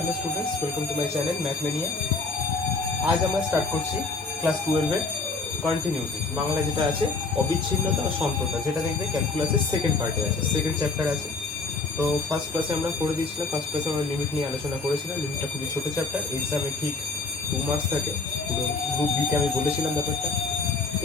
Hello students, welcome to my channel Mathmania. আজ আমরা start করছি ক্লাস 12-এর কন্টিনিউটি, বাংলা যেটা আছে অবিচ্ছিন্নতা ও সন্ততা, যেটা দেখবে ক্যালকুলাসের সেকেন্ড পার্টে আছে, সেকেন্ড চ্যাপ্টার আছে। তো ফার্স্ট ক্লাসে আমরা করে দিয়েছিলাম, ফার্স্ট ক্লাসে আমরা লিমিট নিয়ে আলোচনা করেছিলাম। লিমিটটা খুবই ছোটো চ্যাপ্টার, এক্সামে ঠিক 2 মার্কস থাকে। পুরো গ্রুপ বিতে আমি বলেছিলাম ব্যাপারটা।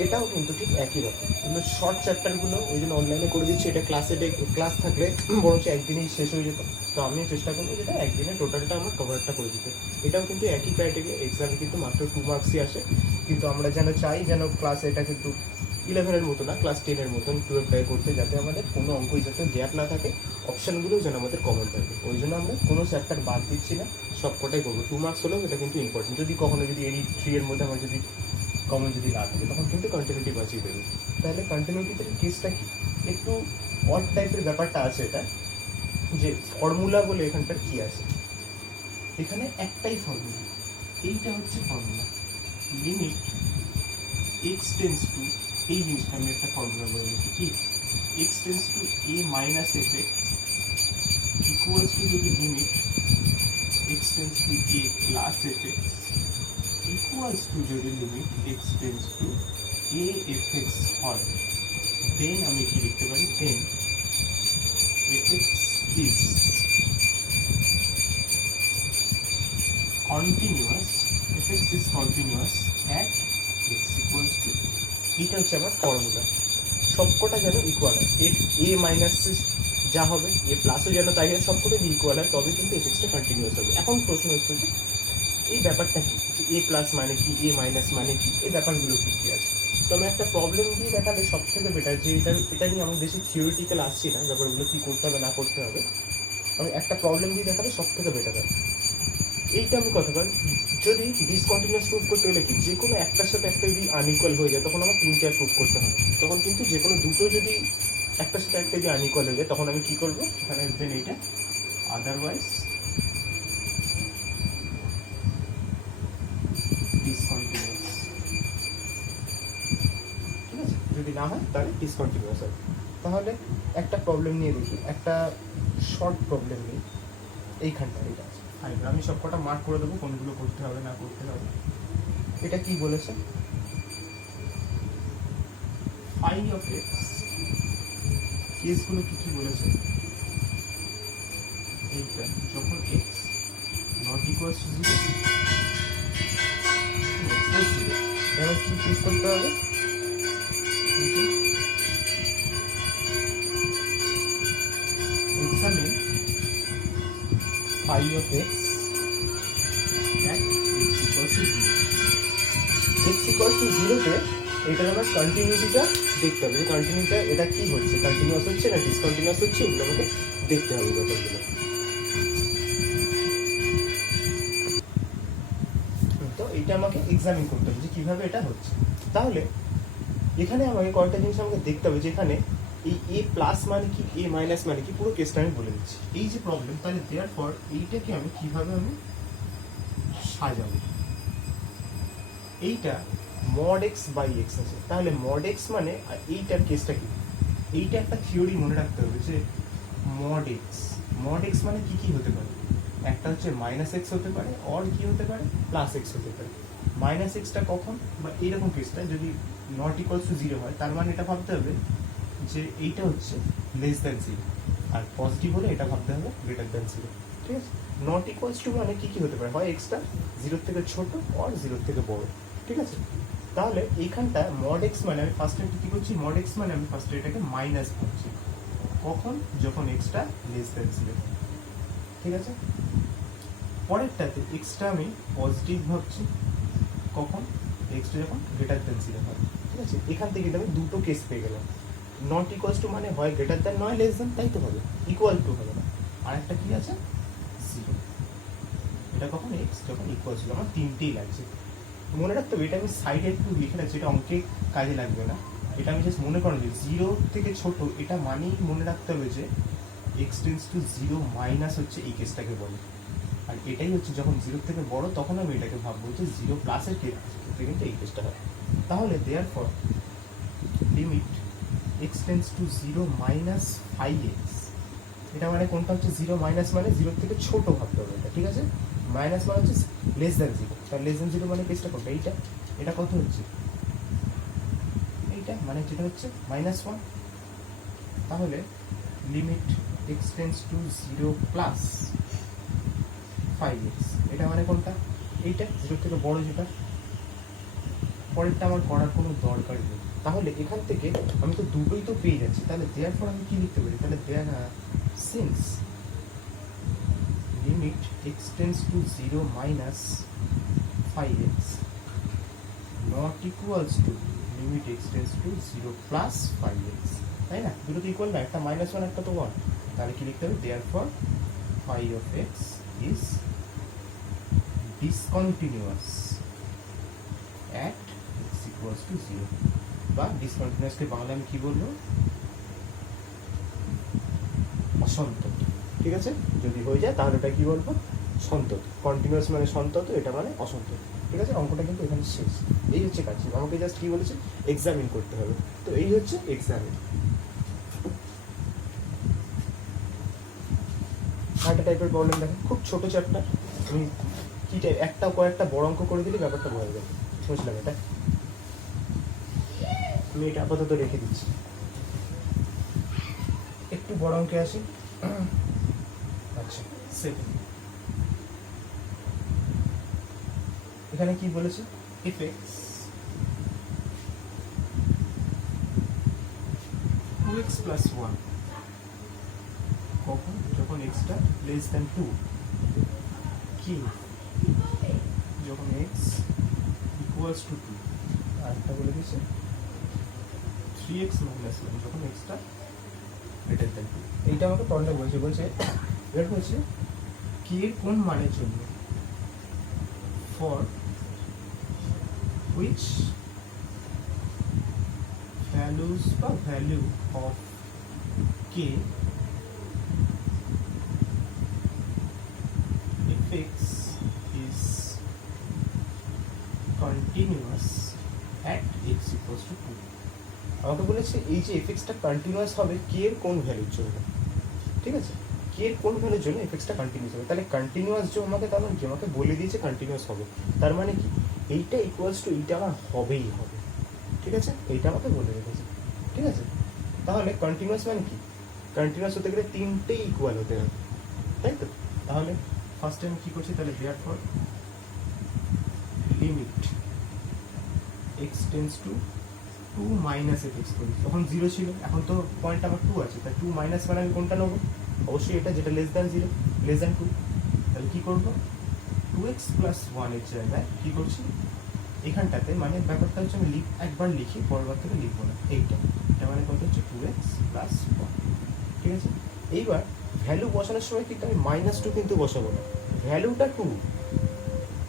এটাও কিন্তু ঠিক একই রকম, কিন্তু শর্ট চ্যাপ্টারগুলো ওই জন্য অনলাইনে করে দিচ্ছি। এটা ক্লাস থাকলে বরঞ্চ একদিনেই শেষ হয়ে যেত, তো আমি চেষ্টা করবো যেটা একদিনে টোটালটা আমার কভারটা করে দিতে। এটাও কিন্তু একই ক্রাইটেরিয়া, এক্সামে কিন্তু মাত্র 2 মার্কসই আসে, কিন্তু আমরা যেন চাই যেন ক্লাস এটা কিন্তু 11-এর মতো না, ক্লাস 10-এর মতন 12টায় করতে, যাতে আমাদের কোনো অঙ্কই যাতে গ্যাপ না থাকে, অপশানগুলোও যেন আমাদের কমন থাকে। ওই জন্য আমরা কোনো চ্যাপ্টার বাদ দিচ্ছি না, সব কটাই করবো। 2 মার্কস হলেও এটা কিন্তু ইম্পর্টেন্ট। যদি কখনো যদি এনি 3 এর মধ্যে আমার যদি কমন যদি না থাকে, তখন কিন্তু কন্টিনিউটি বাঁচিয়ে দেবে। তাহলে কন্টিনিউটিতে কেসটা কি একটু অড টাইপের ব্যাপারটা আছে, এটা যে ফর্মুলা বলে এখানটার কি আছে, এখানে একটাই ফর্মুলা, এইটা হচ্ছে formula limit x tends to, এই জিনিসটা আমি একটা ফর্মুলা বলে লিখি কি, x tends to a minus f x equals to, যদি limit x tends to a plus f x equals to, যদি limit x tends to a f x হয়, দেন আমি কি লিখতে পারি, then f x is continuous, fx is continuous at x equals to, এটা হচ্ছে আমার ফর্মুলা। সবকটা যেন ইকুয়াল হয়, এ মাইনাস যা হবে এ প্লাসও যেন তাই হয়, সবকটা যদি ইকুয়াল হয় তবে কিন্তু এফএক্সটা কন্টিনিউয়াস হবে। এখন প্রশ্ন হচ্ছে যে এই ব্যাপারটা কি, এ প্লাস মানে কি, এ মাইনাস মানে কি, এই ব্যাপারগুলো কি আছে। তো আমি একটা প্রবলেম দিয়ে দেখালে সব থেকে বেটার, যে এটা নিয়ে আমি বেশি থিওরিটিক্যাল আসছি না, ব্যাপারগুলো কি করতে হবে না করতে হবে, আমি একটা প্রবলেম দিয়ে দেখালে সব থেকে বেটার হয়। এইটা আমি কথা বল, যদি ডিসকন্টিনিউয়াস প্রুভ করতে গেলে কি, যে কোনো একটার সাথে একটা যদি আনইকুয়াল হয়ে যায়, তখন আমার 3টে প্রুভ করতে হবে। তখন কিন্তু যে কোনো দুটো যদি একটার সাথে একটা যদি আনইকুয়াল হয়ে যায়, তখন আমি কি করবো, এখানে দেন এইটা আদারওয়াইজ ডিসকন্টিনিউয়াস, ঠিক আছে। যদি না হয় তাহলে ডিসকন্টিনিউয়াস হবে। তাহলে একটা প্রবলেম নিয়ে দেখি, একটা শর্ট প্রবলেম নিই, এইখানটা এটা আছে। আমি সব কটা মার্ক করে দেবো, কোনগুলো করতে হবে না করতে হবে। এটা কি বলেছে, ফাই অফ এক্স, কেসগুলো কি কি বলেছে, এইটা যখন এক্স নট ইকুয়ালস টু 0, এবার কি চেক করতে হবে, examine phi of x at x equals to 0, x equals to 0-তে এটার আমার কন্টিনিউটিটা দেখতে হবে, যে কন্টিনিউটা এটা কি হচ্ছে, কন্টিনিউয়াস হচ্ছে না ডিসকন্টিনিউয়াস হচ্ছে, এগুলো আমাকে দেখতে হবে ব্যাপারগুলো। তো এটা আমাকে এক্সামিন করতে হবে যে কীভাবে এটা হচ্ছে। তাহলে এখানে আমাকে কয়েকটা জিনিস আমাকে দেখতে হবে, যে এখানে এই এ প্লাস মানে কি, এ মাইনাস মানে কি, পুরো কেসটা আমি বলে দিচ্ছি। এই যে প্রবলেম, তাহলে দেয়ার পর এইটাকে আমি কীভাবে আমি সাজাবো, এইটা মড এক্স বাই এক্স আছে, তাহলে মড এক্স মানে, আর এইটার কেসটা কি, এইটা একটা থিওরি মনে রাখতে হবে, যে মড এক্স মানে কি কি হতে পারে, একটা হচ্ছে মাইনাস এক্স হতে পারে, অর কি হতে পারে, প্লাস এক্স হতে পারে। মাইনাস এক্সটা কখন, বা এইরকম কেসটা যদি নট ইকুয়ালস টু 0 হয়, তার মানে এটা ভাবতে হবে যে এইটা হচ্ছে লেস দ্যান 0, আর পজিটিভ হলে এটা ভাবতে হবে গ্রেটার দ্যান 0, ঠিক আছে। নট ইকুয়ালস টু মানে কি কি হতে পারে, হয় এক্সটা 0 থেকে ছোট অর 0 থেকে বড়, ঠিক আছে। তাহলে এইখানটা মড এক্স মানে আমি ফার্স্টে কি করছি, মড এক্স মানে আমি ফার্স্টে এটাকে মাইনাস ভাবছি, কখন, যখন এক্সটা লেস দ্যান 0, ঠিক আছে। পরেরটাতে এক্সটা আমি পজিটিভ ভাবছি, কখন, এক্সটা যখন গ্রেটার দ্যান 0 হয়, ঠিক আছে। এখান থেকে আমি দুটো কেস পেয়ে গেলাম, নট ইকুয়ালস টু মানে হয় গ্রেটার দ্যান নয় লেস দ্যান, তাই তো হবে, ইকুয়াল টু হবে না। আর একটা কি আছে, 0, এটা কখন, এক্স যখন ইকুয়াল ছিল। আমার তিনটেই লাগছে, মনে রাখতে হবে। এটা আমি সাইডে একটু লিখে রাখছি, এটা অঙ্কে কাজে লাগবে না, এটা আমি জাস্ট মনে করেন যে 0 থেকে ছোট, এটা মানেই মনে রাখতে হবে যে এক্স টেন্স টু 0 মাইনাস হচ্ছে এই কেসটাকে বলে, আর এটাই হচ্ছে যখন 0 থেকে বড়, তখন আমি এটাকে ভাববো যে 0 প্লাসের ক্ষেত্রে কিন্তু এই কেসটা হয়। তাহলে therefore limit x tends to 0 minus 5x এটা মানে কোনটা হচ্ছে জিরো, মাইনাস মানে জিরোর থেকে ছোট ভাবতে হবে এটা, ঠিক আছে? মাইনাস মানে হচ্ছে লেস দ্যান জিরো, তার লেস দ্যান জিরো মানে কেসটা কোনটা? এইটা। এটা কত হচ্ছে? এইটা মানে যেটা হচ্ছে মাইনাস ওয়ান। তাহলে limit x tends to zero plus 5x, এটা মানে কোনটা? এইটা, জিরোর থেকে বড় যেটা। পরেরটা আমার করার কোনো দরকার নেই। তাহলে এখান থেকে আমি তো দুটোই তো পেয়ে যাচ্ছি, তাহলে দেয়ার পর আমি কি লিখতে পারি? তাহলে there since limit x tends to zero minus 5x not equals to limit x tends to zero plus 5x, তাই না? দুটো তো ইকুয়াল না, একটা মাইনাস ওয়ান একটা তো ওয়ান। তাহলে কি লিখতে হবে? দেয়ার ফর phi of x is discontinuous at x equals to 0, বা ডিসকন্টিনিউয়াস কে বাংলা আমি কি বলবো? অসন্তত, ঠিক আছে? যদি হয়ে যায় তাহলে এটা কি বলবো? সন্তত। কন্টিনিউয়াস মানে সন্তত, এটা মানে অসন্তত, ঠিক আছে? অঙ্কটা কিন্তু এখানে শেষ। এই হচ্ছে কাজ, আমাকে জাস্ট কি বলেছে? এক্সামিন করতে হবে। তো এই হচ্ছে এক্সামিন। আরেকটা টাইপের প্রবলেম দেখেন, খুব ছোট চ্যাপ্টার, আমি কি টাইপ একটা কয়েকটা বড় অঙ্ক করে দিলে ব্যাপারটা বোঝা যাবে। বুঝলাম এটা, আমি এটা আপাতত রেখে দিচ্ছি। একটু বড় অঙ্কে আসি। আচ্ছা, সেকেন্ড, এখানে কি বলেছে? fx 2x plus 1 কখন? যখন x টা লেস দ্যান 2, কি যখন x ইকুয়ালস টু 2, আর একটা বলে দিয়েছে 3x minus 1 যখন x টা গ্রেটার দ্যান 2। এইটা আমাকে প্রবলেম বলছে, এর হচ্ছে k এর কোন মানের জন্য, ফর which values বা value of k fx is continuous at x equals to 2। আমাকে বলেছে এই যে fx টা কন্টিনিউয়াস হবে k এর কোন ভ্যালুর জন্য, ঠিক আছে? k এর কোন ভ্যালুর জন্য fx টা কন্টিনিউয়াস হবে। তাহলে কন্টিনিউয়াস যে আমাকে, তার মানে আমাকে বলে দিয়েছে কন্টিনিউয়াস হবে, তার মানে কি এইটা ইকুয়ালস টু এইটা আমার হবেই হবে, ঠিক আছে? এইটা আমাকে বলে রেখেছে, ঠিক আছে? তাহলে কন্টিনিউয়াস মানে কি? কন্টিনিউয়াস হতে গেলে তিনটেই ইকুয়াল হতে হবে, তাই তো? তাহলে ফার্স্ট টাইম কি করছি? তাহলে therefore limit x tends to 2 minus fx করি। তখন 0 ছিল, এখন তো পয়েন্ট আমার 2 আছে, তাই 2 মাইনাস মানে আমি কোনটা নেবো? অবশ্যই এটা, যেটা লেস দ্যান 0, লেস দ্যান 2। তাহলে কি করবো? 2x প্লাস 1 এর জায়গায় কি করছি? এখানটাতে মানে ব্যাপারটা হচ্ছে আমি একবার লিখি, পরেরবার থেকে লিখবো না। এটা মানে কত হচ্ছে? 2x প্লাস 1, ঠিক আছে? এইবার ভ্যালু বসানোর সময় কিন্তু আমি -2 কিন্তু বসাবো না, ভ্যালুটা 2,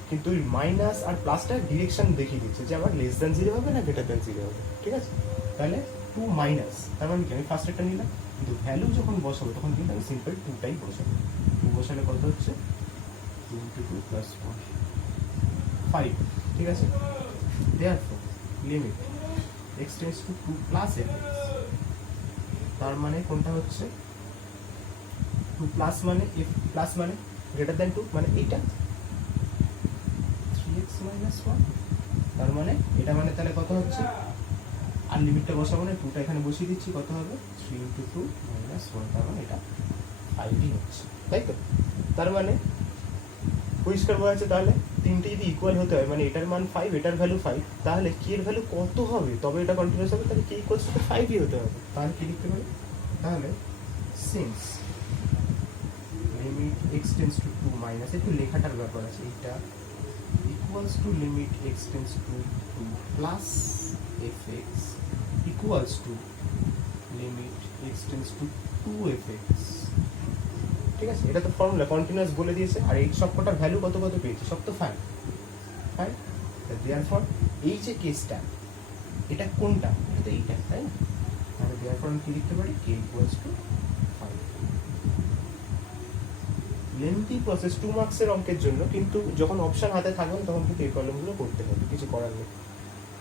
কিন্তু ওই মাইনাস আর প্লাসটা ডিরেকশন দেখিয়ে দিচ্ছে যে আমার লেস দ্যান 0 হবে না গ্রেটার দ্যান 0 হবে, ঠিক আছে? তাহলে 2 মাইনাস, তার মানে কি আমি ফার্স্ট একটা নিলাম, কিন্তু ভ্যালু যখন বসাবো তখন কিন্তু আমি সিম্পল 2টাই বসাবো। 2 বসালে কত হচ্ছে? 2 × 2 + 1 5, ঠিক আছে? Therefore limit x tends to 2 plus fx, তার মানে কোনটা হচ্ছে? 2 প্লাস মানে f প্লাস মানে গ্রেটার দ্যান 2, মানে এইটা 3x minus 1, তার মানে এটা মানে তাহলে কত হচ্ছে? আর লিমিটটা বসাবো না, 2টা এখানে বসিয়ে দিচ্ছি, কত হবে? 3 × 2 - 1, তার মানে এটা 5 হচ্ছে, তাই তো? তার মানে পরিষ্কার বোঝা যাচ্ছে। তাহলে তিনটে যদি ইকুয়াল হতে হয়, মানে এটার মান 5, এটার ভ্যালু 5, তাহলে k এর ভ্যালু কত হবে তবে এটা কন্টিনিউয়াস হবে? তাহলে k ইকুয়ালস টু 5ই হতে হবে। তাহলে কি লিখতে পারি? তাহলে since limit x tends to 2 minus, একটু লেখাটার ব্যাপার আছে, এটা equals to limit x tends to 2 plus fx equals to limit x tends to 2fx, ঠিক আছে? এটা তো ফর্মুলা, কন্টিনিউয়াস বলে দিয়েছে, আর এই সবকটার ভ্যালু কত কত পেয়েছি? সব তো 5, দেয়ারফর এই যে কেসটা, এটা কোনটা? এটা তো এইটা, তাই না? তাহলে দেয়ারফর আমি কি লিখতে পারি? k equals to 5। Lengthy process, 2 মার্কসের অঙ্কের জন্য, কিন্তু যখন অপশন হাতে থাকবে তখন কিন্তু এই প্রবলেমগুলো করতে হবে, কিছু করার নেই,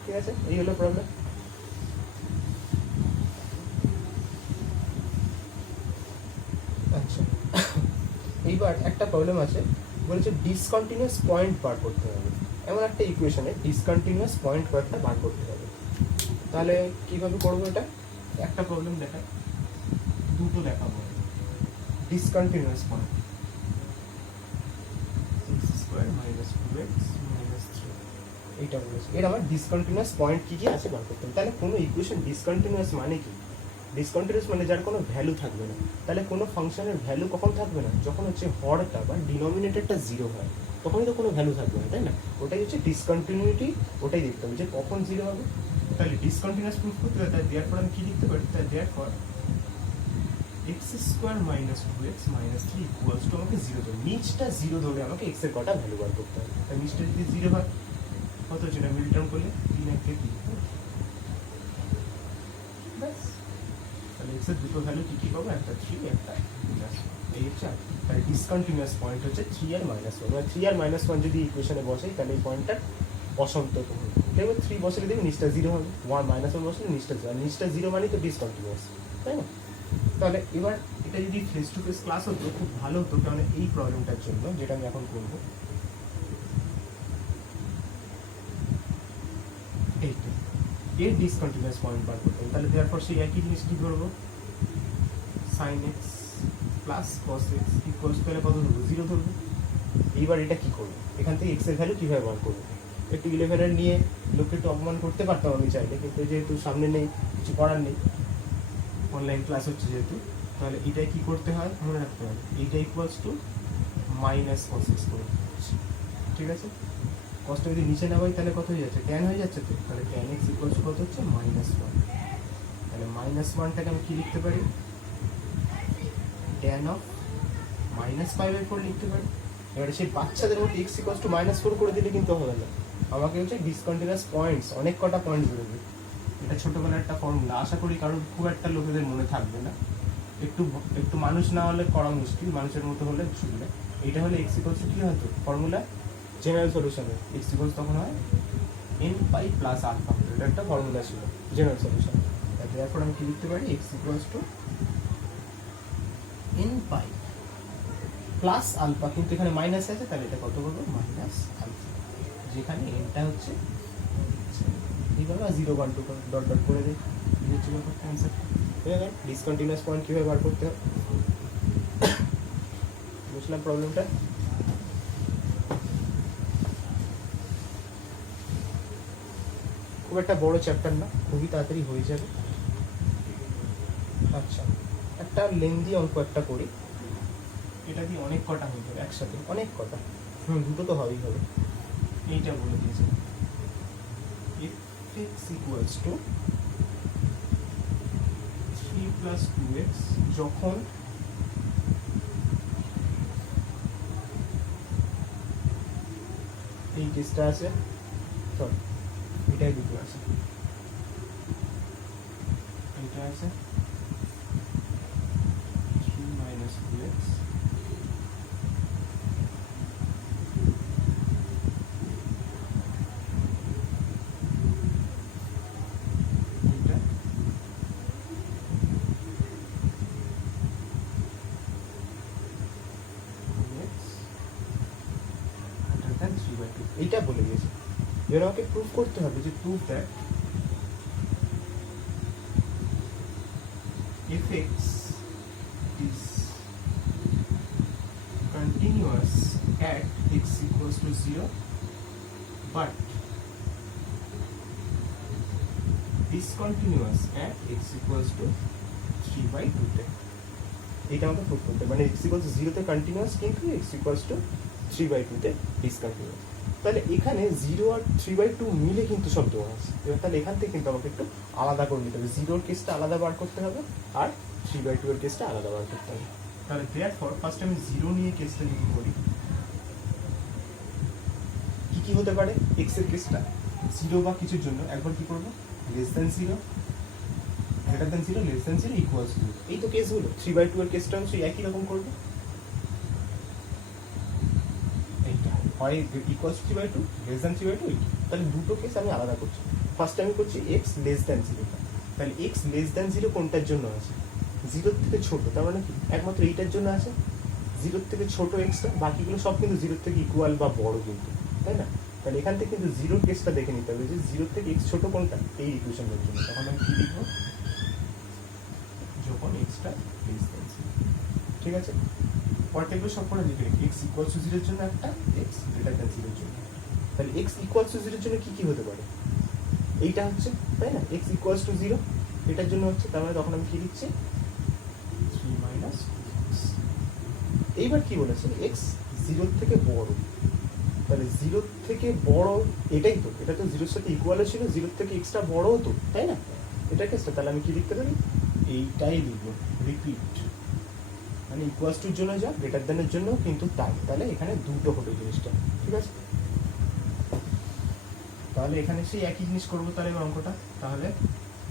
ঠিক আছে? এই হলো প্রবলেম। এবার একটা প্রবলেম আছে, বলছে ডিসকন্টিনিউয়াস পয়েন্ট বার করতে হবে। এমন একটা ইকুয়েশনে ডিসকন্টিনিউয়াস পয়েন্ট কয়েকটা বার করতে হবে। তাহলে কিভাবে করবো এটা? একটা প্রবলেম দেখায়, দুটো দেখাবো। ডিসকন্টিনিউয়াস পয়েন্ট x² - 2x - 3 এইটা বলেছে। এর আমার ডিসকন্টিনিউয়াস পয়েন্ট কি কি আছে বার করতে হবে। তাহলে কোনো ইকুয়েশন ডিসকন্টিনিউয়াস মানে কি? ডিসকন্টিনিউয়াস মানে যার কোনো ভ্যালু থাকবে না। তাহলে কোনো ফাংশনের ভ্যালু কখন থাকবে না? যখন হচ্ছে হরটা বা ডিনোমিনেটরটা জিরো হয়, তখনই তো কোনো ভ্যালু থাকবে না, তাই না? ওটাই হচ্ছে ডিসকন্টিনিউটি, ওটাই দেখতে হবে যে কখন জিরো হবে। তাহলে ডিসকন্টিনিউয়াস প্রুফ করতে হবে, তাই দেওয়ার পর আমি কি লিখতে পারি? তাই দেওয়ার পর x² - 2x - 3 ইকুয়ালস টু আমাকে জিরো ধরে, নিচটা জিরো ধরে আমাকে x এর কটা ভ্যালু বার করতে হবে। তাই নিচটা যদি জিরো হয় কত হচ্ছে, এটা মিল টার্ম করলে 3 1 3 ব্যাস। তাহলে x এর দুটো ভ্যালু কি কি পাবো? একটা 3, একটা -1। এই হচ্ছে তাহলে ডিসকন্টিনিউয়াস পয়েন্ট হচ্ছে 3 আর -1। মানে 3 আর -1 যদি ইকুয়েশনে বসাই তাহলে এই পয়েন্টটা অসন্তত হবে। দেখবে 3 বসলে দেখবে নিচটা জিরো হবে, 1 -1 বসলে নিচটা জিরো, আর নিচটা জিরো মানে তো ডিসকন্টিনিউয়াস, তাই না? তাহলে এবার এটা যদি ফেস টু ফেস ক্লাস হতো খুব ভালো হতো, কারণ এই প্রবলেমটার জন্য যেটা আমি এখন করবো এইটা, এর ডিসকন্টিনিউয়াস পয়েন্ট বার করতে হবে। তাহলে দেওয়ার পর সেই একই জিনিস কি ধরবো? sin x plus cos x equals তাহলে কত ধরবো? জিরো ধরবো। এইবার এটা কি করবো? এখান থেকে x এর ভ্যালু কিভাবে বার করবো? একটু 11 নিয়ে লোককে একটু অপমান করতে পারতাম আমি চাইলে, কিন্তু যেহেতু সামনে নেই, কিছু করার নেই, অনলাইন ক্লাস হচ্ছে যেহেতু, তাহলে এটাই কি করতে হয় মনে রাখতে হবে, এইটা equals to minus cos x করে, ঠিক আছে? কষ্ট যদি নিচে না হয় তাহলে কত হয়ে যাচ্ছে? ট্যান হয়ে যাচ্ছে তো, তাহলে ট্যান x ইকুয়ালস টু কত হচ্ছে? -1। তাহলে -1টাকে আমি কি লিখতে পারি? ট্যান অফ -π/4 লিখতে পারি। এবারে সেই বাচ্চাদের মধ্যে x ইকুয়ালস টু -4 করে দিলে কিন্তু হবে না, আমাকে হচ্ছে ডিসকন্টিনিউয়াস পয়েন্টস, অনেক কটা পয়েন্টস বেরোবে। এটা ছোটবেলার একটা ফর্মুলা, আশা করি কারণ খুব একটা লোকেদের মনে থাকবে না, একটু একটু মানুষ না হলে করা মুশকিল, মানুষের মতো হলে সুবিধা। এটা হলে x ইকুয়ালস টু কি হতো ফর্মুলা? জেনারেল সলিউশনে x ইকুয়ালস তখন হয় n π প্লাস আলফা, এটা একটা ফর্মুলা ছিল জেনারেল সলিউশন। তারপর আমি কি লিখতে পারি? x ইকুয়ালস টু n π প্লাস আলফা, কিন্তু এখানে মাইনাস আছে, তাহলে এটা কত করবো? মাইনাস আলফা, যেখানে এনটা হচ্ছে এইভাবে 0 1 2 ডট ডট করে দিই, এই হচ্ছে ব্যাপারটা, অ্যান্সার হয়ে গেল। ডিসকন্টিনিউয়াস পয়েন্ট কীভাবে বার করতে হবে বুঝলাম প্রবলেমটা। খুব একটা বড় চ্যাপ্টার না, খুবই তাড়াতাড়ি হয়ে যাবে। আচ্ছা, একটা লেন্দি অঙ্ক একটা করি, এটা দিয়ে অনেক কটা হয়ে যাবে একসাথে, অনেক কটা, দুটো তো হবেই হবে। এইটা বলে দিয়েছে x equals two 3 plus 2x যখন এই কেসটা আছে, সরি এটাই দুটো আছে, এইটা আছে 3 মাইনাস 2x এইটা বলে দিয়েছে। এবার আমাকে প্রুভ করতে হবে যে prove that fx is continuous at x equals to 0 but discontinuous at x equals to 3/2 তে। এইটা আমাকে প্রুভ করতে হবে, মানে x equals to 0 তে কন্টিনিউয়াস কিন্তু x equals to 3/2 তে ডিসকন্টিনিউয়াস। তাহলে এখানে 0 আর 3/2 মিলে কিন্তু সব দেওয়া আছে। এবার তাহলে এখান থেকে কিন্তু আমাকে একটু আলাদা করে নিতে হবে, 0 এর কেসটা আলাদা বার করতে হবে আর 3/2 এর কেসটা আলাদা বার করতে হবে। তাহলে দেয়ারফর ফার্স্ট আমি 0 নিয়ে কেসটা যদি করি, কি কি হতে পারে? x এর কেসটা 0 বা কিছুর জন্য একবার কি করব? Less than 0, greater than 0, less than 0, equals to. এই তো কেস হলো। 3/2 এর কেসটা আমি একই রকম করব, এইটা হয় ইকুয়ালস টু 3/2, লেস দ্যান 3/2। তাহলে দুটো কেস আমি আলাদা করছি। ফার্স্ট আমি করছি x লেস দ্যান 0, তাহলে x লেস দ্যান 0 কোনটার জন্য আছে? 0 থেকে ছোট, তার মানে কি একমাত্র এইটার জন্য আছে। জিরোর থেকে ছোট এক্সটা, বাকিগুলো সব কিন্তু জিরোর থেকে ইকুয়াল বা বড় কিন্তু, তাই না? তাহলে এখান থেকে কিন্তু জিরোর কেসটা দেখে নিতে হবে যে জিরোর থেকে এক্স ছোট কোনটা, এই ইকুয়েশনের জন্য। তখন আমি কি লিখবো, যখন এক্সটা লেস দেন জিরো। ঠিক আছে, পরটাগুলো সব করে লিখে রেখে এক্স ইকুয়াল টু জিরোর জন্য একটা, এক্স গ্রেটার দ্যান জিরোর জন্য। তাহলে এক্স ইকুয়াল টু জিরোর জন্য কি কি হতে পারে, এইটা হচ্ছে, তাই না? এক্স ইকুয়াল টু জিরো এটার জন্য হচ্ছে, তার মানে তখন আমি কি লিখছি, 3 মাইনাস এক্স। এইবার কি বলেছে, এক্স জিরোর থেকে বড়, তাহলে জিরোর থেকে বড়, এটাই তো, এটা তো জিরোর সাথে ইকুয়ালও ছিল, জিরোর থেকে এক্সটা বড় হতো, তাই না? এটা কেসটা, তাহলে আমি কি লিখতে পারি, এইটাই লিখবো, রিপিট, মানে ইকুয়ালস টুর জন্য যা, গ্রেটার দ্যানের জন্য কিন্তু তাই। তাহলে এখানে দুটো হলো জিনিসটা, ঠিক আছে? তাহলে এখানে সেই একই জিনিস করবো তাহলে এবার অঙ্কটা, তাহলে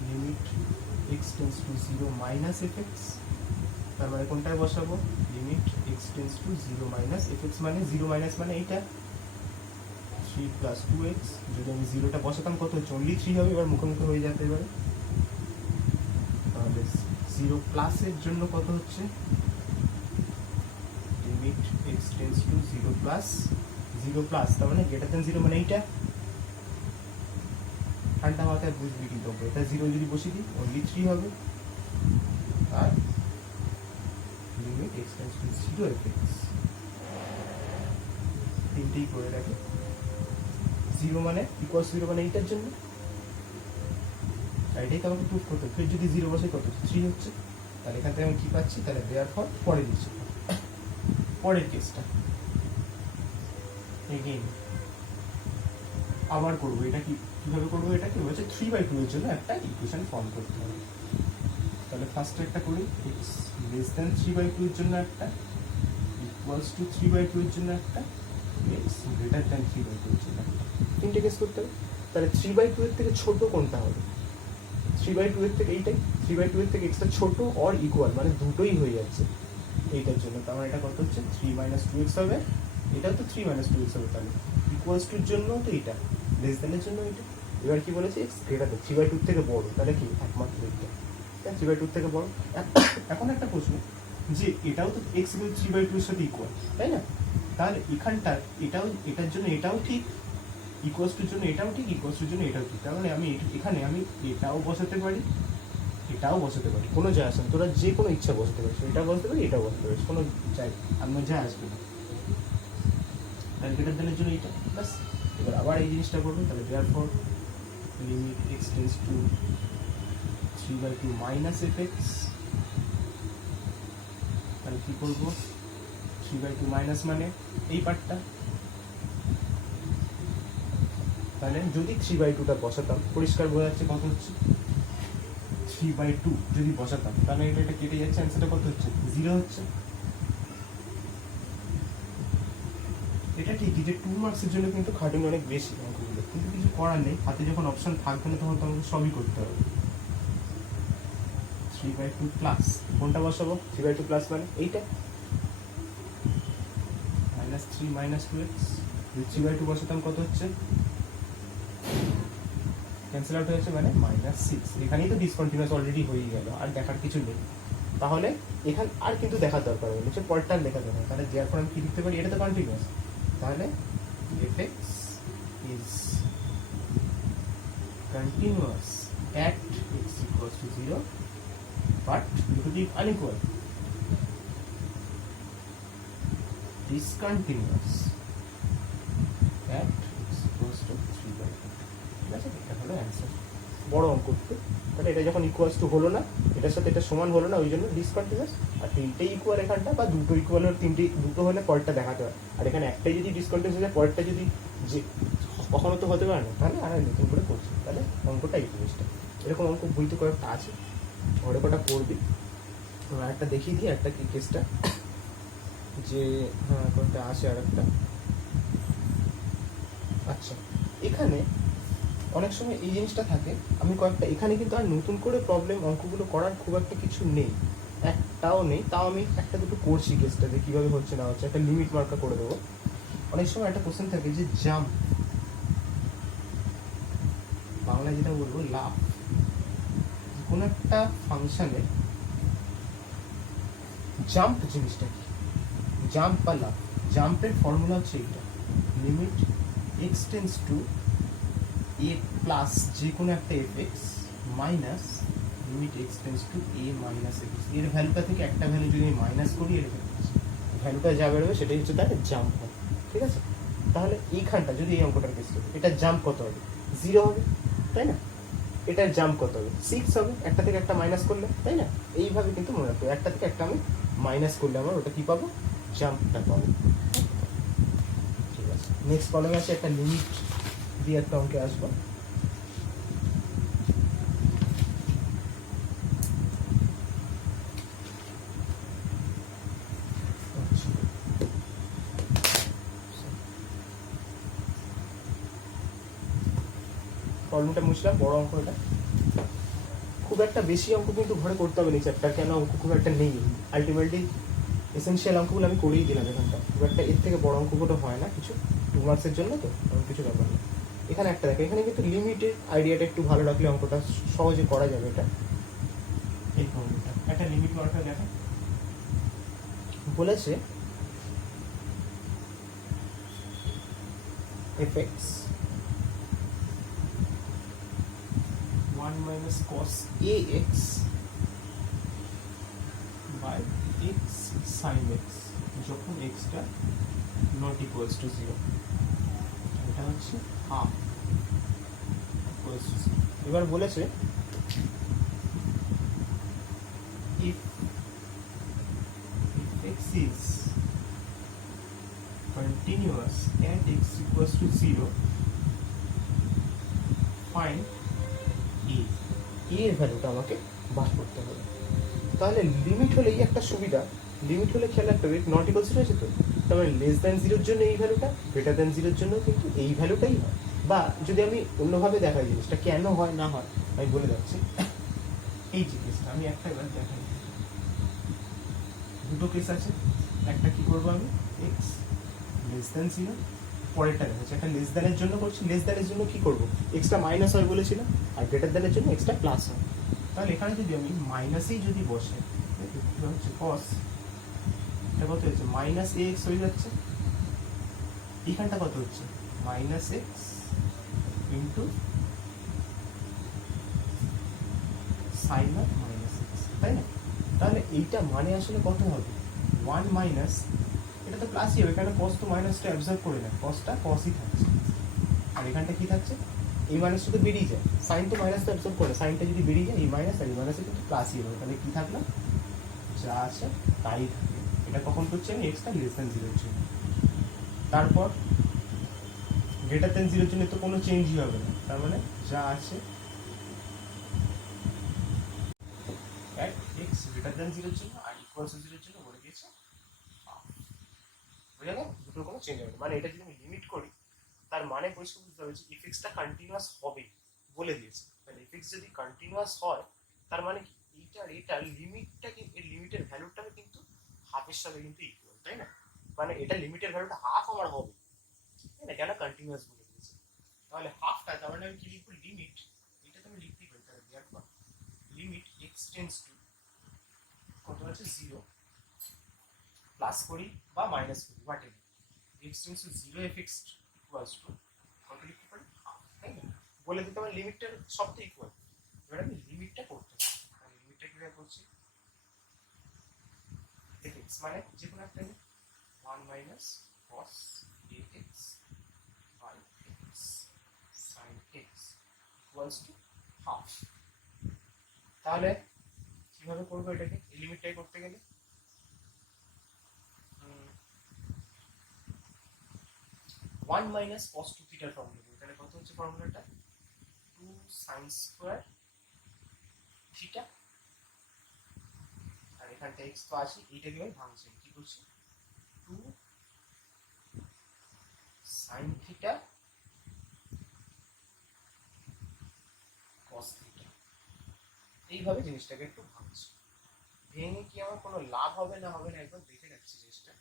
limit x tends to zero minus f x, তার মানে কোনটায় বসাবো, limit x tends to zero minus f x, মানে জিরো মাইনাস মানে এইটা 3 প্লাস 2x, যদি আমি জিরোটা বসাতাম কত হচ্ছে, অনলি 3 হবে, এবার মুখোমুখি হয়ে যেতে পারে। তাহলে জিরো প্লাসের জন্য কত হচ্ছে, limit x tends to zero plus, zero plus তার মানে গ্রেটার দেন জিরো, মানে এইটা ঠান্ডা মাথায় বুঝবি কিন্তু, এটা জিরো যদি বসিয়ে দিই অনলি 3 হবে, আর limit x tends to zero f x, তিনটেই করে রাখি। জিরো মানে ইকুয়ালস জিরো মানে এইটার জন্য, এটাই তো আমাকে প্রুফ করতে হবে। ফের যদি জিরো বসে কত 3 হচ্ছে, তাহলে এখান থেকে আমি কি পাচ্ছি, তাহলে দেওয়ার পর পরে দিচ্ছি, পরের কেসটা এগেইন আবার করবো। এটা কিভাবে করবো, এটা কি হচ্ছে 3/2 এর জন্য একটা ইকুয়েশন ফর্ম করতে হবে। তাহলে ফার্স্ট একটা করি, এক্স লেস দেন 3/2 এর জন্য একটা, ইকুয়ালস টু 3/2 এর জন্য একটা, এক্স গ্রেটার দেন 3/2 এর জন্য একটা, তিনটে কেস করতে হবে। তাহলে 3/2 এর থেকে ছোট কোনটা হবে, 3/2 এর থেকে এইটাই, 3/2 এর থেকে এক্সটা ছোট অর ইকুয়াল, মানে দুটোই হয়ে যাচ্ছে এইটার জন্য। তার মানে এটা কত হচ্ছে 3 মাইনাস 2x হবে, এটাও তো 3 মাইনাস 2x হবে, তাহলে ইকুয়ালস টুর জন্য তো এটা, লেস দেনের জন্য এটা। এবার কি বলেছে, এক্স গ্রেটার দেন 3/2 থেকে বড়, তাহলে কি একমাত্র এটা 3/2 থেকে বড়। এখন একটা প্রশ্ন, যে এটাও তো এক্স 3/2 এর সাথে ইকুয়াল, তাই না? তাহলে এখানটার এটাও, এটার জন্য এটাও ঠিক, ইকুয়ালস টুর জন্য এটাও ঠিক, ইকুয়ালস টুর জন্য এটাও ঠিক। তার মানে আমি এখানে আমি এটাও বসাতে পারি, এটাও বসাতে পারি, কোনো যায় আসে না, তোরা যে কোনো ইচ্ছা বসাতে পারিস, এটাও বসাতে পারি, এটাও বসাতে পারিস, কোনো যায় আমার যায় আসবে না। তাহলে গ্রেটার দেনের জন্য এইটা ব্যাস। এবার আবার এই জিনিসটা করবো, তাহলে therefore limit x tends two 3/2 minus f x, তাহলে কি করবো, 3/2 মাইনাস মানে এই পার্টটা, তাহলে যদি 3/2টা বসাতাম, পরিষ্কার বোঝা যাচ্ছে কত হচ্ছে, 3/2 যদি বসাতাম, তাহলে এটা কেটে যাচ্ছে, অ্যান্সারটা কত হচ্ছে, 0 হচ্ছে। এটা ঠিকই যে 2 মার্কসের জন্য কিন্তু খাটুনি অনেক বেশি অঙ্কগুলো, কিন্তু কিছু করার নেই, হাতে যখন অপশন থাকবে না তখন তোমাকে সবই করতে হবে। 3/2 প্লাস কোনটা বসাবো, 3/2 প্লাস মানে এইটা, -3 - 2x, যদি 3/2 বসাতাম কত হচ্ছে, ক্যান্সেল আউট হয়েছে মানে -6। এখানেই তো ডিসকন্টিনিউয়াস অলরেডি হয়ে গেল, আর দেখার কিছু নেই। তাহলে এখানে আর কিন্তু দেখার দরকার হবে না, পরেরটা লেখা দরকার। তাহলে দেওয়ার পর আমি কি লিখতে পারি, এটা তো কন্টিনিউয়াস, তাহলে fx is continuous at x equals to 0 but if it is unequal, discontinuous at x equals to 3/2। ঠিক আছে, এটা হলো অ্যান্সার। বড় অঙ্ক একটু, তাহলে এটা যখন ইকুয়ালস টু হলো না, এটার সাথে এটা সমান হলো না, ওই জন্য ডিসকন্টিনিউয়াস। আর তিনটে ইকুয়াল এখানটা, বা দুটো ইকুয়াল হলে তিনটে, দুটো হলে পরেরটা দেখাতে হয়। আর এখানে একটাই যদি ডিসকন্টিনিউয়াস হয়ে যায়, পরেরটা যদি যে কখনো তো হতে পারে না, তাহলে আর নতুন করে করছি। তাহলে অঙ্কটা এই জিনিসটা, এরকম অঙ্ক বইতে কয়েকটা আছে, ঘরে কটা করবি। আর একটা দেখিয়ে দিই একটা কি কেসটা, যে হ্যাঁ কয়েকটা আছে আর একটা। আচ্ছা, এখানে অনেক সময় এই জিনিসটা থাকে, আমি কয়েকটা এখানে কিন্তু আর নতুন করে প্রবলেম অঙ্কগুলো করার খুব একটা কিছু নেই, একটাও নেই। তাও আমি একটা দুটো করছি কেসটা, যে কীভাবে হচ্ছে না হচ্ছে, একটা লিমিট মার্কা করে দেবো। অনেক সময় একটা কোশ্চেন থাকে যে জাম্প, বাংলায় যেটা বলবো লাভ, কোনো একটা ফাংশনে জাম্প জিনিসটা কি, জাম্প বা লাফ, জাম্পের ফর্মুলা হচ্ছে এইটা, limit x tends to a plus যে কোনো একটা F x minus limit x tends to a minus x. এর ভ্যালুটা থেকে একটা ভ্যালু যদি আমি মাইনাস করি, এর ভ্যালুটা যা বেরোবে সেটাই হচ্ছে তার জাম্প হবে। ঠিক আছে, তাহলে এইখানটা যদি এই অঙ্কটার কেস করি, এটার জাম্প কত হবে? 0 হবে, তাই না? এটার জাম্প কত হবে? 6 হবে, একটা থেকে একটা মাইনাস করলে, তাই না? এইভাবে কিন্তু মনে রাখবো, একটা থেকে একটা আমি মাইনাস করলে আমার ওটা কি পাবো? জাম্পটা পাবো। ঠিক আছে, নেক্সট প্রবলেমে আছে একটা লিমিট দিয়ে একটা অঙ্কে আসবো। প্রবলেমটা মুছলাম, বড় অঙ্ক এটা, খুব একটা বেশি অঙ্ক কিন্তু ঘরে করতে হবে না চ্যাপ্টার, কেন অঙ্ক খুব একটা নেই আলটিমেটলি, এসেনশিয়াল অঙ্কগুলো আমি করেই দিলাম এখানটা, খুব একটা এর থেকে বড় অঙ্কগুলো হয় না কিছু, 2 মার্কসের জন্য তো কিছু ব্যাপার না। এখানে একটা দেখে, এখানে কিন্তু লিমিটেড আইডিয়াটা একটু ভালো রাখলে অঙ্কটা সহজে করা যাবে। এটা এই অঙ্কটা একটা লিমিট মার্কার দেখা বলেছে fx 1 minus cos ax by x sin x যখন x টা not equals to 0, এটা হচ্ছে হাফ equals to 0। এবার বলেছে if x is continuous at x equals to 0, find a এর ভ্যালুটা আমাকে বার করতে হবে। তাহলে লিমিট হলেই একটা সুবিধা, লিমিট হলে খেয়াল রাখতে হবে নট ইকুয়াল জিরো আছে তো, তার মানে লেস দ্যান জিরোর জন্য এই ভ্যালুটা, গ্রেটার দ্যান জিরোর জন্য কিন্তু এই ভ্যালুটাই হয়। বা যদি আমি অন্যভাবে দেখাই জিনিসটা কেন হয় না হয়, আমি বলে যাচ্ছি। এই যে কেসটা আমি একটা এবার দেখাই, দুটো কেস আছে, একটা কি করবো আমি এক্স লেস দ্যান জিরো, পরেরটা দেখাচ্ছি একটা লেস দ্যানের জন্য করছি, লেস দ্যানের জন্য কি করবো, এক্সটা মাইনাস হয় বলেছিলাম, আর গ্রেটার দ্যানের জন্য এক্সটা প্লাস হয়। তাহলে এখানে যদি আমি মাইনাসেই যদি বসে হচ্ছে কস, এটা কত হচ্ছে মাইনাস এ এক্স হয়ে যাচ্ছে, এইখানটা কত হচ্ছে minus x into sign of minus x, তাই না? তাহলে এইটা মানে আসলে কত হবে 1 মাইনাস, এটা তো প্লাসই হবে কারণ কস তো মাইনাসটা অ্যাবজর্ব করে না, কসটা কসই থাকছে, আর এখানটা কি থাকছে এই মাইনাসটা তো বেরিয়ে যায়, সাইন তো মাইনাসটা অ্যাবজর্ব করে, সাইনটা যদি বেরিয়ে যায় এই মাইনাস আর এই মাইনাসে কিন্তু প্লাসই হবে, তাহলে কি থাকলো যা আছে তাই থাকে। এটা কখন করছি আমি এক্সটা লেস দ্যান জিরোর জন্য, তারপর গ্রেটার দ্যান জিরোর জন্য তো কোনো চেঞ্জই হবে না, তার মানে যা আছে এক্স গ্রেটার দ্যান জিরোর জন্য আর ইকুয়ালস টু জিরোর জন্য বলে দিয়েছে বুঝা গেল, দুটোর কোনো চেঞ্জ হবে না। মানে এটা যদি আমি লিমিট করি তার মানে পরিষ্কার বুঝতে হবে যে ইফেক্টসটা কন্টিনিউয়াস হবে বলে দিয়েছে, তাহলে ইফেক্টস যদি কন্টিনিউয়াস হয় তার মানে কি এইটার এটার লিমিটটা কি, এর লিমিটের ভ্যালুটা কিন্তু হাফের সাথে কিন্তু ইকুয়াল, তাই না? মানে এটা লিমিটের ভ্যালুটা হাফ আমার হবে, তাই না? কেন কন্টিনিউয়াস বলে দিয়েছে, তাহলে হাফটা তার মানে আমি কি লিখবো লিমিট, এটা তো আমি লিখতেই পারি, তাহলে দেওয়ার পর লিমিট এক্স টেন্স টু কত আছে 0 প্লাস করি বা মাইনাস করি what ever, x tends to 0 F x equals two কত লিখতে পারি হাফ, তাই না? বলে দিতে আমার লিমিটটার সব তো ইকুয়াল, এবার আমি লিমিটটা করতে হবে, তাহলে লিমিটটা কিভাবে করছি এফ এক্স মানে যে কোনো একটা 1 minus cos ax by x sin x equals to half। তাহলে কিভাবে করবো এটাকে, এই লিমিটটাই করতে গেলে 1 মাইনাস cos 2 থিটার ফর্মুলা, তাহলে কত হচ্ছে ফর্মুলাটা 2 sin স্কয়ার থিটা, আর এখানটা x তো আছে, এইটাকে আমি ভাঙছি, কি করছি 2 sin থিটা cos থিটা, এইভাবে জিনিসটাকে একটু ভাঙছি। ভেঙে কি আমার কোনো লাভ হবে না হবে না একবার দেখে রাখছি জিনিসটা,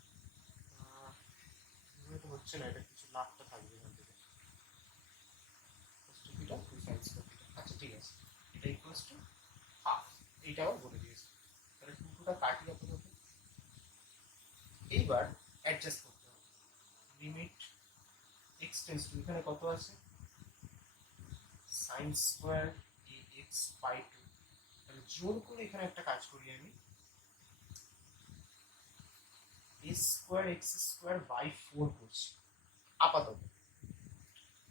তো হচ্ছে না, এটা কিছু লাভটা থাকবে এখান থেকে, আচ্ছা ঠিক আছে, এটা ইকুয়ালস টু হাফ, এইটাও বলে দিয়েছে, তাহলে দুটোটা কাটি আপাতত। এইবার অ্যাডজাস্ট করতে হবে। লিমিট এক্স টেন্স টু, এখানে কত আছে sine square a x by two. তাহলে জোর করে এখানে একটা কাজ করি আমি, a square x square by four করছি আপাতত।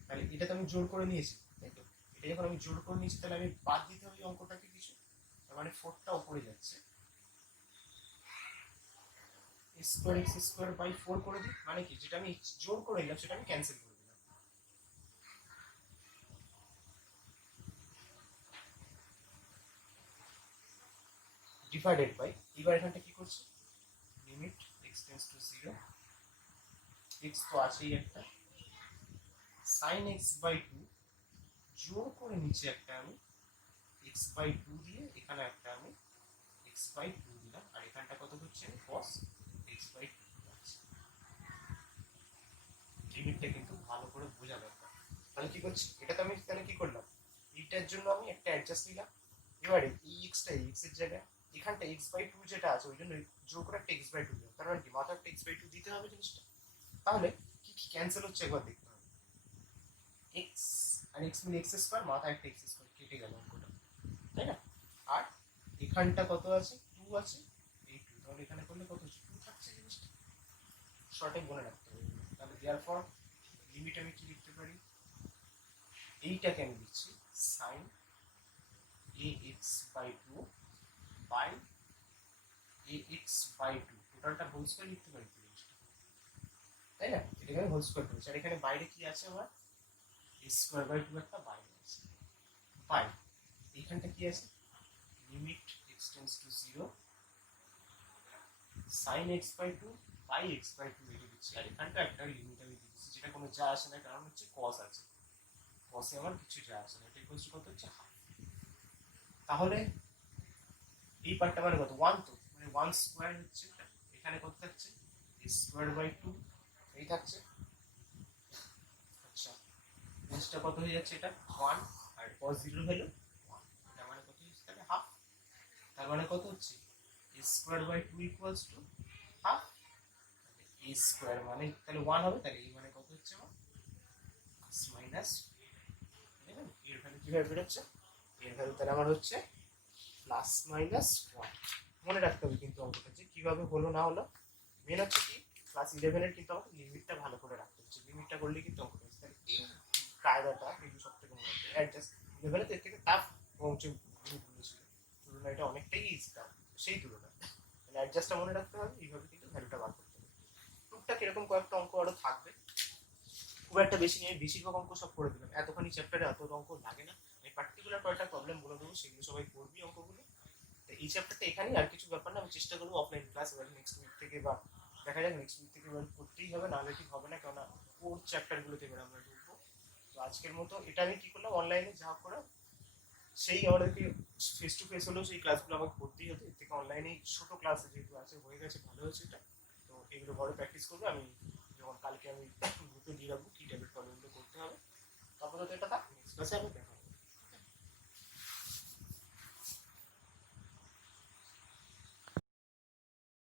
তাহলে এটা তো আমি জোর করে নিয়েছি, তাই তো? এটা যখন আমি জোর করে নিয়েছি তাহলে আমি বাদ দিতে হবে অঙ্কটাকে কিছু, তার মানে ফোরটা উপরে যাচ্ছে। Square x square by four করে দিই, মানে কি যেটা আমি জোর করে নিলাম সেটা আমি ক্যান্সেল করে দিলাম। ডিভাইডেড বাই, এবার এখানটা কি করছি, limit x tends to zero, x তো আছেই একটা, সাইন এক্স বাই টু, জোর করে নিচে একটা আমি এক্স বাই টু দিয়ে এখানে একটা আমি এক্স বাই টু দিলাম, আর এখানটা কত হচ্ছে কস এক্স বাই টু আছে। লিমিটটা কিন্তু ভালো করে বোঝা দরকার। তাহলে কি করছি, এটা তো আমি তাহলে কি করলাম, এইটার জন্য আমি একটা অ্যাডজাস্ট নিলাম। এবারে এই এক্সটা এক্স এর জায়গায় এখানটা এক্স বাই টু যেটা আছে ওই জন্য জোর করে একটা এক্স বাই টু দিলাম, তার মানে কি মাথায় একটা এক্স বাই টু দিতে হবে জিনিসটা। তাহলে কি কি ক্যান্সেল হচ্ছে একবার দেখতে হবে, এক্স আর এক্স মিলে এক্স স্কোয়ার, মাথায় একটা এক্স স্কোয়ার কেটে গেল অঙ্কটা, তাই না? আর এখানটা কত আছে টু আছে, এই টু, তাহলে এখানে করলে কত হচ্ছে টু থাকছে জিনিসটা, শর্টে মনে রাখতে হবে। তাহলে দেওয়ার পর লিমিট আমি কি লিখতে পারি, এইটাকে আমি লিখছি sine a x by two by a x by two, টোটালটা হোল স্কোয়ার লিখতে পারি তো জিনিসটা, তাই না? এটাকে আমি হোল স্কোয়ার করেছি, আর এখানে বাইরে কি আছে আমার স্কোয়ার বাই টু একটা বাইরে আছে, বাই এইখানটা কি আছে limit x tends to zero sine x by two by x by two এটা দিচ্ছি, আর এখানটা একটা লিমিট আমি দিচ্ছি যেটা কোনো যা আসে না, কারণ হচ্ছে কস আছে, কসে আমার কিছু যা আসে না, এটা ইকুয়ালস টু কত হচ্ছে হাফ। তাহলে এই পার্টটা মানে কত ওয়ান, তো মানে ওয়ান স্কোয়ার হচ্ছে এখানে কত থাকছে স্কোয়ার বাই টু এই থাকছে। আচ্ছা জিনিসটা কত হয়ে যাচ্ছে এটা ওয়ান, আর কস জিরো হলো ওয়ান, এটা মানে কত হচ্ছে তাহলে হাফ। তার মানে কত হচ্ছে square by two equals to half, a square মানে তাহলে ওয়ান হবে, তাহলে এই মানে কত হচ্ছে আমার মাইনাস, এর ভ্যালু কিভাবে বেরোচ্ছে, এর ভ্যালু তাহলে আমার হচ্ছে প্লাস মাইনাস ওয়ান। মনে রাখতে হবে কিন্তু অঙ্কটা যে কিভাবে হলো না হলো, মেন হচ্ছে কি ক্লাস ইলেভেনের কিন্তু আমাকে লিমিটটা ভালো করে রাখতে হচ্ছে, লিমিটটা করলে কিন্তু অঙ্কটা হচ্ছে। তাহলে এই কায়দাটা কিন্তু সব থেকে মনে রাখতে অ্যাডজাস্ট, ইলেভেনে এর থেকে টাফ হচ্ছে গ্রুপগুলো ছিল তুলনায় এটা অনেকটাই ইজি টাফ, সেই তুলনায় তাহলে অ্যাডজাস্টটা মনে রাখতে হবে, এইভাবে কিন্তু ভ্যালুটা বার করতে হবে। টুকটাক এরকম কয়েকটা অঙ্ক আরও থাকবে, খুব একটা বেশি নিয়ে বেশিরভাগ অঙ্ক সব করে দিলাম, এতখানি চ্যাপ্টারে এত অঙ্ক লাগে না। আমি পার্টিকুলার কয়েকটা প্রবলেম বলে দেবো, সেগুলো সবাই করবি অঙ্কগুলো। তো এই চ্যাপ্টারটা এখানেই, আর কিছু ব্যাপার না, আমি চেষ্টা করবো অফলাইন ক্লাস এবার নেক্সট উইক থেকে, বা দেখা যাক নেক্সট উইক থেকে এবার করতেই হবে, নাহলে ঠিক হবে না, কেননা কোর চ্যাপ্টারগুলোতে এবার আমরা ঢুকবো। তো আজকের মতো এটা আমি কি করলাম, অনলাইনে যা করা সেই আমাদেরকে ফেস টু ফেস হলেও সেই ক্লাসগুলো আমাকে করতেই হতো, এর থেকে অনলাইনে ছোটো ক্লাস যেহেতু আছে হয়ে গেছে, ভালো হয়েছে এটা। তো এগুলো ঘরে প্র্যাকটিস করবো আমি, যেমন কালকে আমি গ্রুপে দিয়ে রাখবো কী টাইপের প্রবলেমগুলো করতে হবে। তারপরে তো এটা থাক, নেক্সট ক্লাসে আমি দেখা